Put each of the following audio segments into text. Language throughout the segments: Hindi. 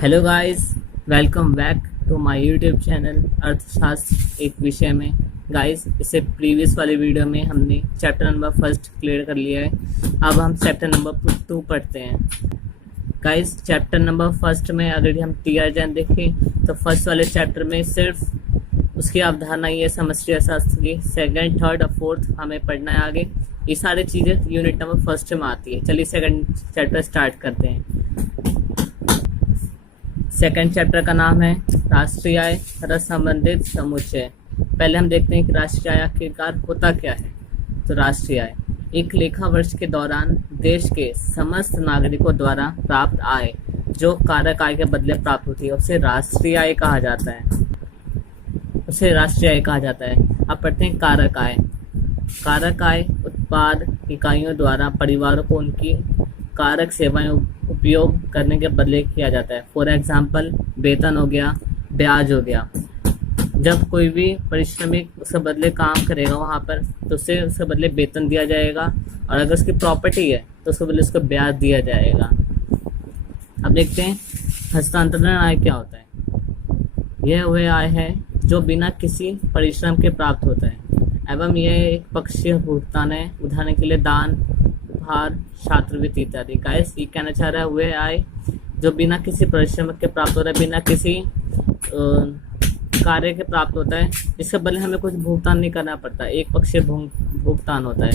Hello guys, welcome back to my YouTube channel अर्थशास्त्र एक विषय में। गाइस, इससे प्रीवियस वाले वीडियो में हमने चैप्टर नंबर फर्स्ट क्लियर कर लिया है। अब हम चैप्टर नंबर 2 पढ़ते हैं। गाइस, चैप्टर नंबर फर्स्ट में अगर हम टीआरजन देखें तो फर्स्ट वाले चैप्टर में सिर्फ उसकी अवधारणा ये समष्टि अर्थशास्त्र की, सेकंड, थर्ड और फोर्थ हमें पढ़ना है आगे। ये सारी चीज़ें यूनिट नंबर फर्स्ट में आती है। चलिए सेकंड चैप्टर स्टार्ट करते हैं। सेकंड चैप्टर का नाम है राष्ट्रीय आय तथा संबंधित समुच्चय। पहले हम देखते हैं कि राष्ट्रीय आय आखिरकार होता क्या है। तो राष्ट्रीय आय एक लेखा वर्ष के दौरान देश के समस्त नागरिकों द्वारा प्राप्त आय जो कारक आय के बदले प्राप्त होती है उसे राष्ट्रीय आय कहा जाता है। अब पढ़ते हैं कारक आय। कारक आय उत्पाद इकाइयों द्वारा परिवारों को उनकी कारक सेवाएं उपयोग करने के बदले किया जाता है। फॉर एग्जाम्पल, वेतन हो गया, ब्याज हो गया। जब कोई भी परिश्रमिक उसके बदले काम करेगा वहाँ पर तो उसे उसके बदले वेतन दिया जाएगा, और अगर उसकी प्रॉपर्टी है तो उसके बदले उसको ब्याज दिया जाएगा। अब देखते हैं हस्तांतरण आय क्या होता है। यह वह आय है जो बिना किसी परिश्रम के प्राप्त होता है एवं यह एक पक्षीय भुगतान है। उदाहरण के लिए दान, उपहार, छात्रवृत्ति इत्यादि। गाइस, ये कहना चाह रहा है वह आय जो बिना किसी परिश्रम के प्राप्त होता है, बिना किसी कार्य के प्राप्त होता है, जिसके बदले हमें कुछ भुगतान नहीं करना पड़ता, एक पक्षीय भुगतान होता है।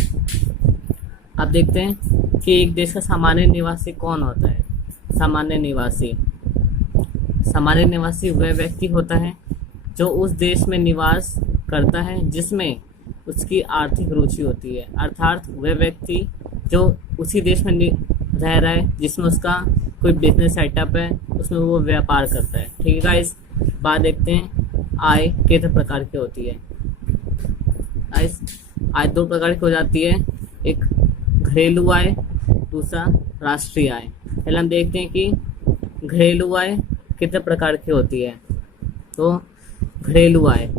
अब देखते हैं कि एक देश का सामान्य निवासी कौन होता है। सामान्य निवासी वह व्यक्ति होता है जो उस देश में निवास करता है जिसमें उसकी आर्थिक रुचि होती है, अर्थात वह व्यक्ति जो उसी देश में रह रहा है जिसमें उसका कोई बिजनेस सेटअप है, उसमें वो व्यापार करता है। ठीक है गाइस, बात देखते हैं आय कितने प्रकार की होती है। आय दो प्रकार की हो जाती है, एक घरेलू आय, दूसरा राष्ट्रीय आय। पहले हम देखते हैं कि घरेलू आय कितने प्रकार की होती है। तो घरेलू आय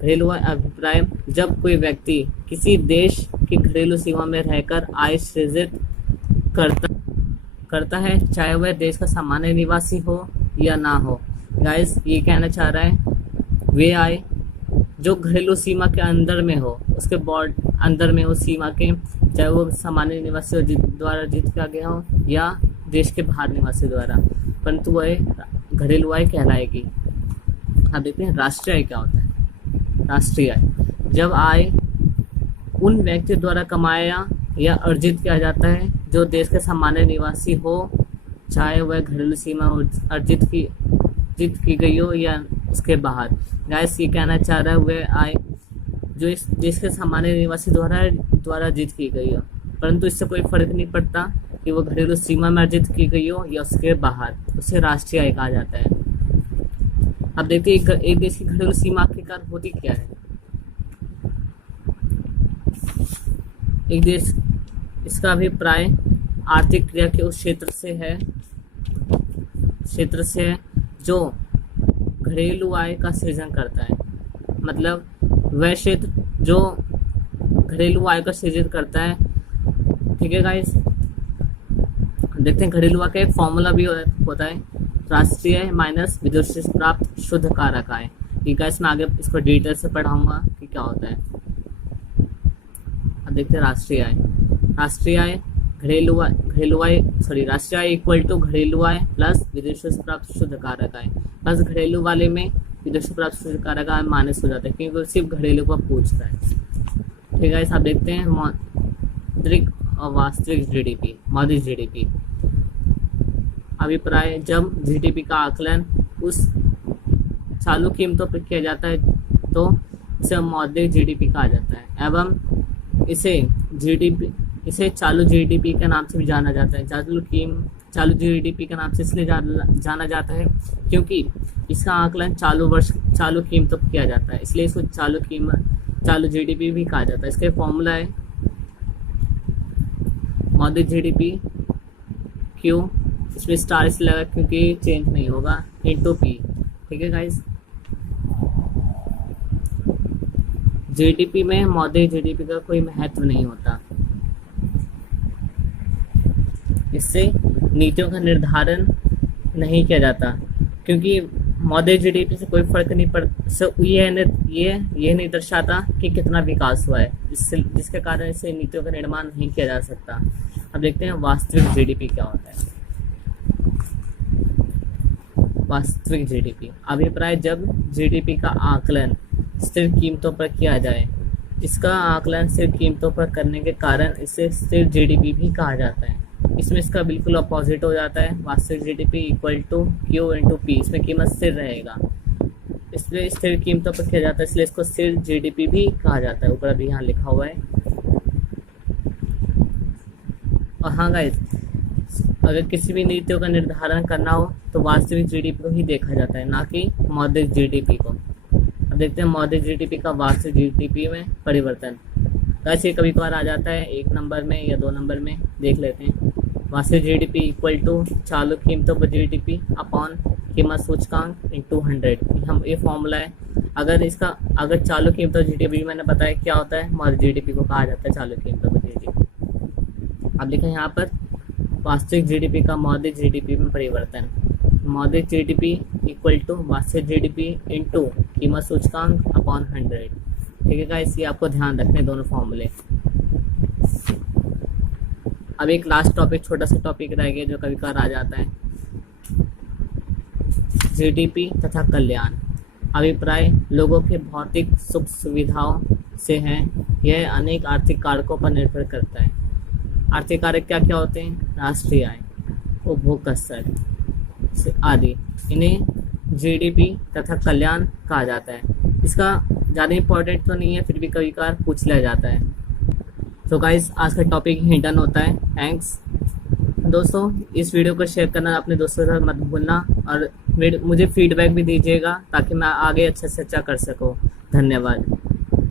अभिप्राय, जब कोई व्यक्ति किसी देश की घरेलू सीमा में रहकर आय सृजित करता है, चाहे वह देश का सामान्य निवासी हो या ना हो। गाइस, ये कहना चाह रहा है वे आय जो घरेलू सीमा के अंदर में हो, उसके अंदर में उस सीमा के, चाहे वो सामान्य निवासी द्वारा जीत किया गया हो या देश के बाहर निवासी द्वारा, परंतु वह घरेलू आय कहलाएगी। अब देखते हैं राष्ट्रीय आय क्या होता है। राष्ट्रीय आय जब आय उन व्यक्ति द्वारा कमाया या अर्जित किया जाता है जो देश के सामान्य निवासी हो, चाहे वह घरेलू सीमा अर्जित की गई हो या उसके बाहर। गाइस, ये कहना चाह रहा है वह आय जो इस देश के सामान्य निवासी द्वारा अर्जित की गई हो, परंतु इससे कोई फर्क नहीं पड़ता कि वो घरेलू सीमा में अर्जित की गई हो या उसके बाहर, उसे राष्ट्रीय आय कहा जाता है। अब देखते हैं एक देश की घरेलू सीमा आखिरकार होती क्या है। एक देश, इसका अभिप्राय आर्थिक क्रिया के उस क्षेत्र से है जो घरेलू आय का सृजन करता है। मतलब वह क्षेत्र जो घरेलू आय का सृजित करता है। ठीक है गाइस, देखते हैं घरेलू आय का एक फॉर्मूला भी होता है, राष्ट्रीय आय माइनस विदेश से प्राप्त शुद्ध कारक आय। ठीक है, इसमें आगे इसको डिटेल से पढ़ाऊंगा कि क्या होता है। अब देखते हैं राष्ट्रीय आय राष्ट्रीय आय इक्वल टू घरेलू आय प्लस विदेशों से प्राप्त शुद्ध कारक आय, प्लस घरेलू वाले में विदेशों से प्राप्त शुद्ध कारक आय माइनस हो जाता है क्योंकि वो सिर्फ घरेलू को पूछता है। ठीक है, आप देखते हैं मौद्रिक और वास्तविक मौद्रिक जीडीपी अभिप्राय, जब जीडीपी का आकलन उस चालू कीमतों पर किया जाता है तो इसे मौद्रिक जीडीपी कहा जाता है एवं इसे चालू जीडीपी के नाम से भी जाना जाता है। चालू जीडीपी के नाम से इसलिए जाना जाता है क्योंकि इसका आकलन चालू कीमतों पर किया जाता है, इसलिए इसको चालू जीडीपी भी कहा जाता है। इसका फॉर्मूला है मौद्रिक जीडीपी क्यू, इसमें स्टार इसलिए लगा क्योंकि चेंज नहीं होगा, इंटू पी। ठीक है गाइस, जीडीपी में मौद्रिक जीडीपी का कोई महत्व नहीं होता। इससे नीतियों का निर्धारण नहीं किया जाता, क्योंकि मौद्रिक जीडीपी से कोई फर्क नहीं पड़ ये नहीं दर्शाता कि कितना विकास हुआ है, जिसके कारण इसे नीतियों का निर्माण नहीं किया जा सकता। अब देखते हैं वास्तविक जीडीपी क्या होता है। वास्तविक जीडीपी अभिप्राय जब जीडीपी का आकलन स्थिर कीमतों पर किया जाए। इसका आकलन स्थिर कीमतों पर करने के कारण इसे स्थिर जीडीपी भी कहा जाता है। इसमें इसका बिल्कुल अपोजिट हो जाता है, वास्तविक GDP equal to Q into P. इसमें कीमत स्थिर रहेगा, इसलिए स्थिर कीमतों पर किया जाता है, इसलिए इसको स्थिर जीडीपी भी कहा जाता है। ऊपर अभी यहाँ लिखा हुआ है। और हाँ गाइस, अगर किसी भी नीतियों का निर्धारण करना हो तो वास्तविक जीडीपी को ही देखा जाता है, ना कि मौद्रिक जीडीपी को। अब देखते हैं मौद्रिक जीडीपी का वास्तविक जीडीपी में परिवर्तन। वैसे कभी कभार आ जाता है 1 नंबर में या 2 नंबर में, देख लेते हैं। वास्तविक जीडीपी इक्वल टू चालू कीमतों पर जीडीपी अपॉन कीमत सूचकांक इंटू 100। हम ये फॉर्मूला है। अगर चालू कीमतों जीडीपी मैंने बताया क्या होता है, मौद्रिक जीडीपी को कहा जाता है चालू कीमतों पर जीडीपी। अब लिखा यहाँ पर वास्तविक जीडीपी का मौद्रिक जीडीपी में परिवर्तन। मौद्रिक जीडीपी इक्वल टू वास्तविक जीडीपी इंटू कीमत सूचकांक अपॉन 100। ठीक है गाइस, ये आपको ध्यान रखने दोनों फॉर्मूले। अब एक लास्ट टॉपिक, छोटा सा टॉपिक रह गया जो कभी कभार आ जाता है, जीडीपी तथा कल्याण। अभिप्राय लोगों के भौतिक सुख सुविधाओं से है। यह अनेक आर्थिक कारकों पर निर्भर करता है। आर्थिक कारक क्या क्या होते हैं? राष्ट्रीय आय, उपभोग का स्तर आदि। इन्हें जीडीपी तथा कल्याण कहा जाता है। इसका ज़्यादा इंपॉर्टेंट तो नहीं है, फिर भी कभी कभार पूछ लिया जाता है। तो गाइस, आज का टॉपिक ही डन होता है। थैंक्स दोस्तों। इस वीडियो को शेयर करना अपने दोस्तों के साथ मत भूलना, और मुझे फीडबैक भी दीजिएगा ताकि मैं आगे अच्छे से अच्छा कर सकूँ। धन्यवाद।